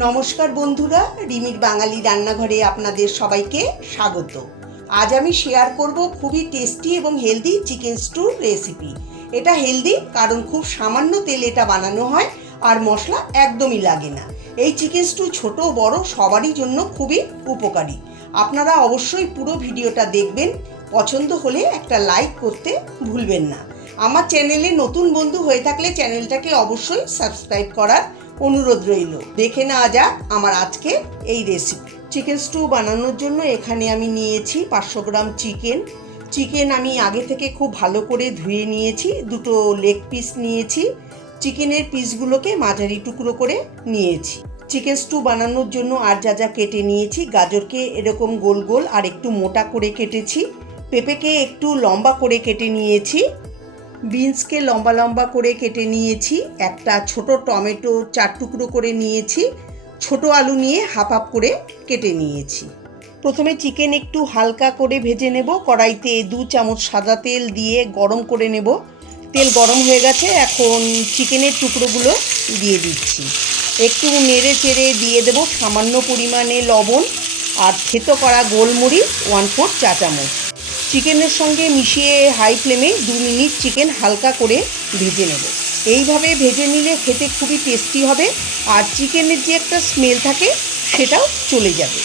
নমস্কার বন্ধুরা, রিমির বাঙালি রান্নাঘরে আপনাদের সবাইকে স্বাগত। আজ আমি শেয়ার করব খুবই টেস্টি এবং হেলদি চিকেন স্টুর রেসিপি। এটা হেলদি কারণ খুব সামান্য তেলে এটা বানানো হয় আর মশলা একদমই লাগে না। এই চিকেন স্টু ছোট বড় সবারই জন্য খুবই উপকারী। আপনারা অবশ্যই পুরো ভিডিওটা দেখবেন। পছন্দ হলে একটা লাইক করতে ভুলবেন না। আমার চ্যানেলে নতুন বন্ধু হয়ে থাকলে চ্যানেলটাকে অবশ্যই সাবস্ক্রাইব করার অনুরোধ রইল। দেখে নেওয়া যাক আমার আজকে এই রেসিপি। চিকেন স্টু বানানোর জন্য এখানে আমি নিয়েছি 500 গ্রাম চিকেন আমি আগে থেকে খুব ভালো করে ধুয়ে নিয়েছি। দুটো লেগ পিস নিয়েছি। চিকেনের পিসগুলোকে মাঝারি টুকরো করে নিয়েছি। চিকেন স্টু বানানোর জন্য আর যা যা কেটে নিয়েছি, গাজরকে এরকম গোল গোল আর একটু মোটা করে কেটেছি। পেঁপেকে একটু লম্বা করে কেটে নিয়েছি। বিনসকে লম্বা লম্বা করে কেটে নিয়েছি। একটা ছোট টমেটো 4 টুকরো করে নিয়েছি। ছোট আলু নিয়ে হাফ হাফ করে কেটে নিয়েছি। প্রথমে চিকেন একটু হালকা করে ভেজে নেব। কড়াইতে 2 চামচ সাদা তেল দিয়ে গরম করে নেব। তেল গরম হয়ে গেছে, এখন চিকেনের টুকরোগুলো দিয়ে দিচ্ছি। একটু নেড়ে চেড়ে দিয়ে দেব সামান্য পরিমাণে লবণ আর থেতো করা গোলমরিচ 1/4 চা চামচ। চিকেনের সঙ্গে মিশিয়ে হাই ফ্লেমে 2 মিনিট চিকেন হালকা করে ভেজে নেব। এইভাবে ভেজে নিলে খেতে খুবই টেস্টি হবে আর চিকেনের যে একটা স্মেল থাকে সেটাও চলে যাবে।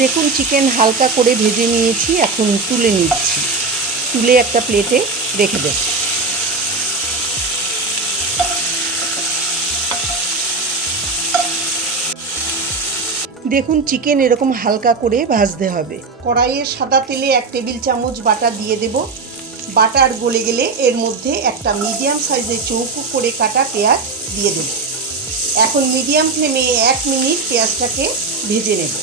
দেখুন চিকেন হালকা করে ভেজে নিয়েছি, এখন তুলে নিচ্ছি। তুলে একটা প্লেটে রেখে দেব। দেখুন চিকেন এরকম হালকা করে ভাজতে হবে। কড়াইয়ে সাদা তেলে 1 টেবিল চামচ বাটা দিয়ে দেব। বাটার গলে গেলে এর মধ্যে একটা মিডিয়াম সাইজের চৌকো করে কাটা পেঁয়াজ দিয়ে দেব। এখন মিডিয়াম ফ্লেমে 1 মিনিট পেঁয়াজটাকে ভেজে নেব।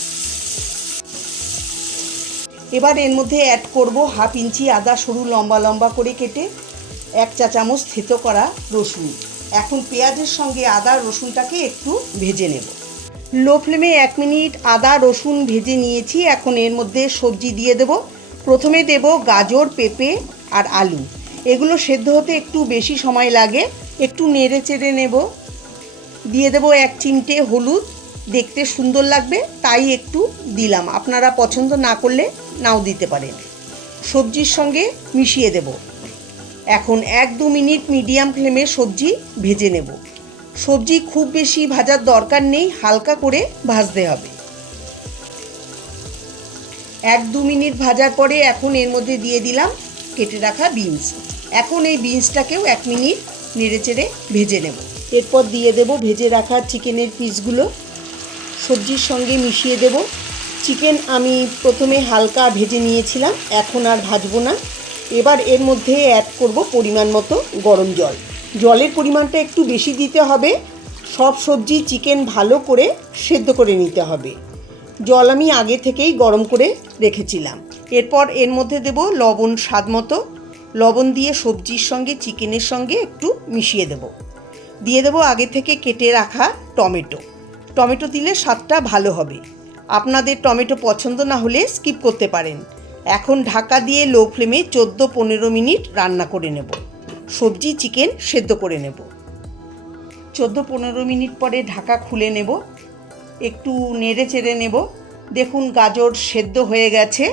এবার এর মধ্যে অ্যাড করব হাফ ইঞ্চি আদা সরু লম্বা লম্বা করে কেটে, 1 চা চামচ থেতো করা রসুন। এখন পেঁয়াজের সঙ্গে আদা রসুনটাকে একটু ভেজে নেব। লো ফ্লেমে 1 মিনিট আদা রসুন ভেজে নিয়েছি। এখন এর মধ্যে সবজি দিয়ে দেব। প্রথমে দেব গাজর, পেঁপে আর আলু। এগুলো সেদ্ধ হতে একটু বেশি সময় লাগে। একটু নেড়ে চেড়ে নেব। দিয়ে দেব 1 চিমটে হলুদ। দেখতে সুন্দর লাগবে তাই একটু দিলাম, আপনারা পছন্দ না করলে নাও দিতে পারেন। সবজির সঙ্গে মিশিয়ে দেব। এখন 1-2 মিনিট মিডিয়াম ফ্লেমে সবজি ভেজে নেব। সবজি খুব বেশি ভাজার দরকার নেই, হালকা করে ভাজতে হবে। 1-2 মিনিট ভাজার পরে এখন এর মধ্যে দিয়ে দিলাম কেটে রাখা বিনস। এখন এই বিনসটাকেও 1 মিনিট নেড়েচেড়ে ভেজে নেব। এরপর দিয়ে দেব ভেজে রাখা চিকেনের পিসগুলো। সবজির সঙ্গে মিশিয়ে দেব। চিকেন আমি প্রথমে হালকা ভেজে নিয়েছিলাম, এখন আর ভাজবো না। এবার এর মধ্যে অ্যাড করব পরিমাণ মতো গরম জল। জলের পরিমাণটা একটু বেশি দিতে হবে। সব সবজি চিকেন ভালো করে সেদ্ধ করে নিতে হবে। জল আমি আগে থেকেই গরম করে রেখেছিলাম। এরপর এর মধ্যে দেব লবণ স্বাদ মতো। লবণ দিয়ে সবজির সঙ্গে চিকেনের সঙ্গে একটু মিশিয়ে দেব। দিয়ে দেব আগে থেকে কেটে রাখা টমেটো দিলে স্বাদটা ভালো হবে। আপনাদের টমেটো পছন্দ না হলে স্কিপ করতে পারেন। এখন ঢাকা দিয়ে লো ফ্লেমে 14-15 মিনিট রান্না করে নেব। সবজি চিকেন সেদ্ধ করে নেব। 14-15 মিনিট পরে ঢাকা খুলে নেব। একটু নেড়ে চেড়ে নেব। দেখুন গাজর সেদ্ধ হয়ে গেছে,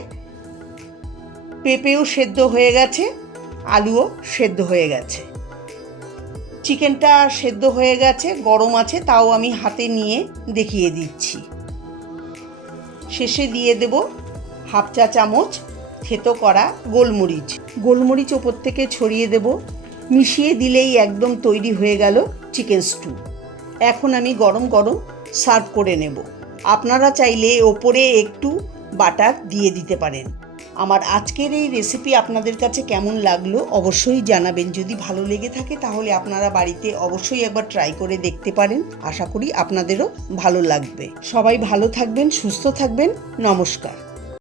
পেঁপেও সেদ্ধ হয়ে গেছে, আলুও সেদ্ধ হয়ে গেছে। চিকেনটা সেদ্ধ হয়ে গেছে, গরম আছে, তাও আমি হাতে নিয়ে দেখিয়ে দিচ্ছি। শেষে দিয়ে দেব হাফ চা চামচ থেতো করা গোলমরিচ ওপর থেকে ছড়িয়ে দেব। মিশিয়ে দিলেই একদম তৈরি হয়ে গেল চিকেন স্টু। এখন আমি গরম গরম সার্ভ করে নেব। আপনারা চাইলে ওপরে একটু বাটার দিয়ে দিতে পারেন। আমার আজকের এই রেসিপি আপনাদের কাছে কেমন লাগলো অবশ্যই জানাবেন। যদি ভালো লেগে থাকে তাহলে আপনারা বাড়িতে অবশ্যই একবার ট্রাই করে দেখতে পারেন। আশা করি আপনাদেরও ভালো লাগবে। সবাই ভালো থাকবেন, সুস্থ থাকবেন। নমস্কার।